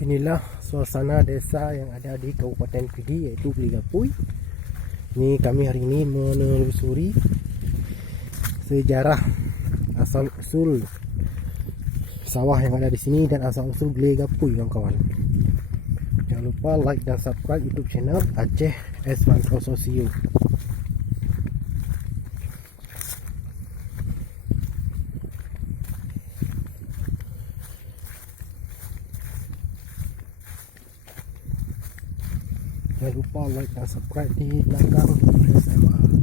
Inilah suasana desa yang ada di Kabupaten Pidi, yaitu Geligapui. Ini kami hari ini menelusuri sejarah asal usul sawah yang ada di sini dan asal usul Geligapui, kawan-kawan. Jangan lupa like dan subscribe YouTube channel Aceh S Mantro Sosio. Jangan lupa like dan subscribe di belakang SMA.